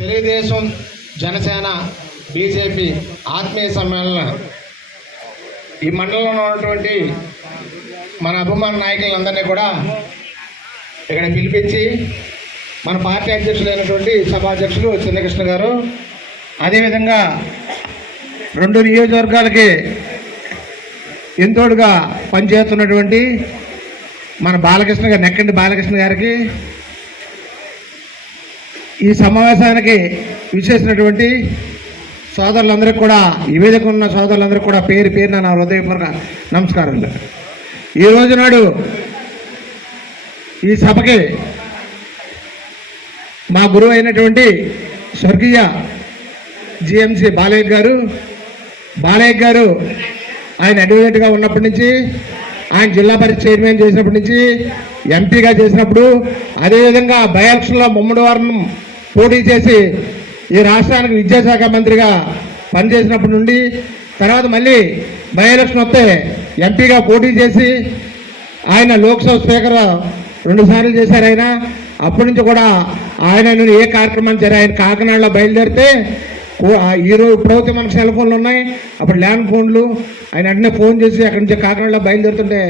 Telugu Desam Janasena BJP ఆత్మీయ సమ్మేళన. ఈ మండలంలో ఉన్నటువంటి మన అభిమాన నాయకులందరినీ కూడా ఇక్కడ పిలిపించి మన పార్టీ అధ్యక్షులైనటువంటి సభాధ్యక్షులు చిన్నకృష్ణ గారు అదేవిధంగా రెండు నియోజకవర్గాలకి ఎంతోడుగా పనిచేస్తున్నటువంటి మన బాలకృష్ణ గారు నెక్కండి బాలకృష్ణ గారికి ఈ సమావేశానికి విచ్చేసినటువంటి సోదరులందరికీ కూడా ఈ వేదిక ఉన్న సోదరులందరికీ కూడా పేరు పేరున నా హృదయపూర్వక నమస్కారాలు. ఈ రోజు నాడు ఈ సభకి మా గురువు అయినటువంటి స్వర్గీయ జిఎంసి బాలయ్య గారు బాలయ్య గారు ఆయన అడ్వకేట్గా ఉన్నప్పటి నుంచి ఆయన జిల్లా పరిషత్ చైర్మన్ చేసినప్పటి నుంచి ఎంపీగా చేసినప్పుడు అదేవిధంగా బై ఎలక్షన్లో ముమ్మడి వారం పోటీ చేసి ఈ రాష్ట్రానికి విద్యాశాఖ మంత్రిగా పనిచేసినప్పటి నుండి తర్వాత మళ్ళీ బై ఎలక్షన్ వస్తే ఎంపీగా పోటీ చేసి ఆయన లోక్సభ స్పీకర్ రెండుసార్లు చేశారు ఆయన. అప్పటి నుంచి కూడా ఆయన నేను ఏ కార్యక్రమం సరే ఆయన కాకినాడలో బయలుదేరితే ఈరోజు ఇప్పుడైతే మనకు సెల్ ఫోన్లు ఉన్నాయి. అప్పుడు ల్యాండ్ ఫోన్లు. ఆయన వెంటనే ఫోన్ చేసి అక్కడి నుంచి కాకినాడలో బయలుదేరుతుంటే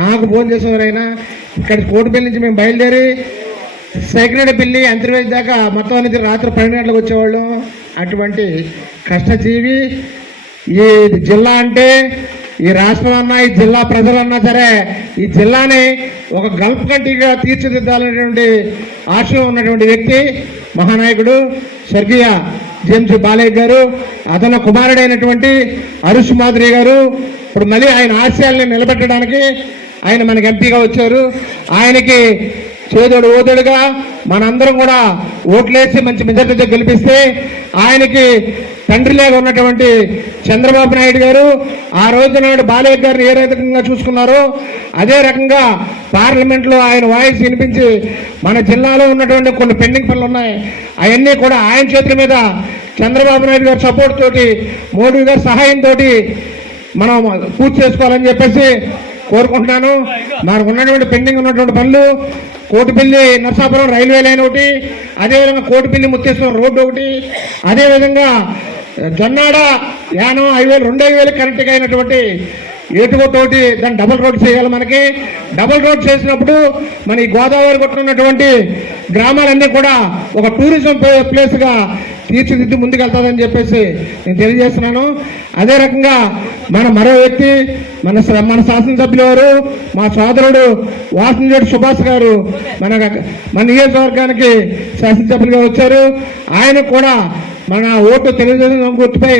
నాకు ఫోన్ చేసేవారు ఆయన. ఇక్కడ కోటిపల్లి నుంచి మేము బయలుదేరి సెక్రటరీపల్లి అంతర్వేది దాకా మొత్తం అనేది రాత్రి పన్నెండు గంటలకు వచ్చేవాళ్ళం. అటువంటి కష్టజీవి ఈ జిల్లా అంటే ఈ రాష్ట్రం అన్నా ఈ జిల్లా ప్రజలన్నా సరే ఈ జిల్లాని ఒక గల్ఫ్ కంట్రీగా తీర్చిదిద్దాలనేటువంటి ఆశయం ఉన్నటువంటి వ్యక్తి మహానాయకుడు స్వర్గీయ జేమ్స్ బాలయ్య గారు అతను కుమారుడైనటువంటి హరీష్ మాధురి గారు. ఇప్పుడు మళ్ళీ ఆయన ఆశయాల్ని నిలబెట్టడానికి ఆయన మనకి ఎంపీగా వచ్చారు. ఆయనకి చేదోడు ఓదోడుగా మనందరం కూడా ఓట్లేసి మంచి మెజార్టీతో గెలిపిస్తే ఆయనకి తండ్రిలాగా ఉన్నటువంటి చంద్రబాబు నాయుడు గారు ఆ రోజు నాడు బాలయ్య గారిని ఏ రకంగా చూసుకున్నారో అదే రకంగా పార్లమెంట్లో ఆయన వాయిస్ వినిపించి మన జిల్లాలో ఉన్నటువంటి కొన్ని పెండింగ్ పనులు ఉన్నాయి. అవన్నీ కూడా ఆయన చేతుల మీద చంద్రబాబు నాయుడు గారి సపోర్ట్ తోటి మోడీ గారి సహాయంతో మనం పూర్తి చేసుకోవాలని చెప్పేసి కోరుకుంటున్నాను. మనకు ఉన్నటువంటి పెండింగ్ ఉన్నటువంటి పనులు కోటిపల్లి నర్సాపురం రైల్వే లైన్ ఒకటి అదేవిధంగా కోటిపల్లి ముత్తేశ్వరం రోడ్డు ఒకటి అదేవిధంగా జొన్నాడ యానం హైవేలు రెండు హైవేలు కరెక్ట్గా అయినటువంటి ఏటుకోటోటి దాన్ని డబుల్ రోడ్ చేయాలి మనకి. డబుల్ రోడ్ చేసినప్పుడు మన ఈ గోదావరి కొట్టున ఉన్నటువంటి గ్రామాలన్నీ కూడా ఒక టూరిజం ప్లేస్గా తీర్చిదిద్ది ముందుకెళ్తాదని చెప్పేసి నేను తెలియజేస్తున్నాను. అదే రకంగా మన మరో వ్యక్తి మన మన శాసనసభ్యులు వారు మా సోదరుడు వాసనజేడు సుభాష్ గారు. మన మన నియోజకవర్గానికి శాసనసభ్యులుగా వచ్చారు. ఆయన కూడా మన ఓటు తెలుగుదేశం గుర్తుపై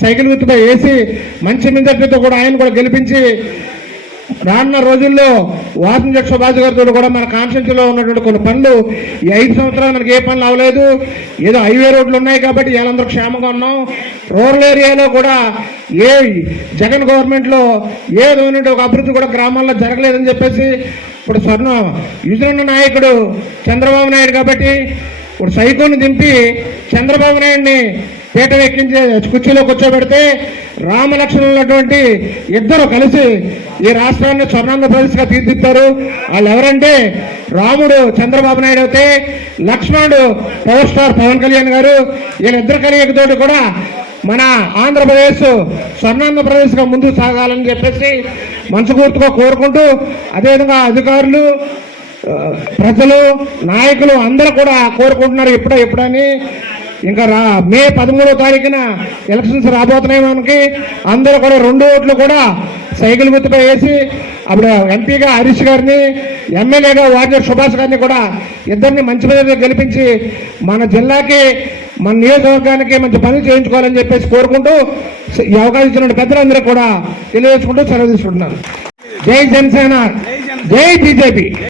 సైకిల్ గుర్తుపై వేసి మంచి మెజార్టీతో కూడా ఆయన కూడా గెలిపించి రానున్న రోజుల్లో వాసన సుభాష్ గారితో కూడా మన కాన్స్టిట్యూన్సీలో ఉన్నటువంటి కొన్ని పనులు ఈ ఐదు సంవత్సరాలు మనకి ఏ పనులు అవ్వలేదు ఏదో హైవే రోడ్లు ఉన్నాయి కాబట్టి వీళ్ళందరూ క్షేమంగా ఉన్నాం. రూరల్ ఏరియాలో కూడా ఏ జగన్ గవర్నమెంట్లో ఏ విధమైన ఒక అభివృద్ధి కూడా గ్రామాల్లో జరగలేదని చెప్పేసి ఇప్పుడు స్వర్ణ యుజనున్న నాయకుడు చంద్రబాబు నాయుడు కాబట్టి ఇప్పుడు సైకోని దింపి చంద్రబాబు నాయుడిని పీఠం ఎక్కించే కుర్చీలో కూర్చోబెడితే రామలక్ష్మణులటువంటి ఉన్నటువంటి ఇద్దరు కలిసి ఈ రాష్ట్రాన్ని స్వర్ణాంధ్రప్రదేశ్గా తీర్చిదిద్దారు. వాళ్ళు ఎవరంటే రాముడు చంద్రబాబు నాయుడు అయితే లక్ష్మణుడు పవర్ స్టార్ పవన్ కళ్యాణ్ గారు. వీళ్ళిద్దరు కలియకతోటి కూడా మన ఆంధ్రప్రదేశ్ స్వర్ణాంధ్రప్రదేశ్గా ముందుకు సాగాలని చెప్పేసి మనసుపూర్తిగా కోరుకుంటూ అదేవిధంగా అధికారులు ప్రజలు నాయకులు అందరూ కూడా కోరుకుంటున్నారు ఎప్పుడో ఎప్పుడని ఇంకా రా మే పదమూడో తారీఖున ఎలక్షన్స్ రాబోతున్నాయి మనకి. అందరూ కూడా రెండు ఓట్లు కూడా సైకిల్ గుర్తుపై వేసి అప్పుడు ఎంపీగా హరీష్ గారిని ఎమ్మెల్యేగా వార్డర్ సుభాష్ గారిని కూడా ఇద్దరిని మంచి మీద గెలిపించి మన జిల్లాకి మన నియోజకవర్గానికి మంచి పనులు చేయించుకోవాలని చెప్పేసి కోరుకుంటూ ఈ అవకాశం ఇచ్చిన పెద్దలందరూ కూడా తెలియజేసుకుంటూ సెలవు తీసుకుంటున్నాను. జై జనసేన. జై బీజేపీ.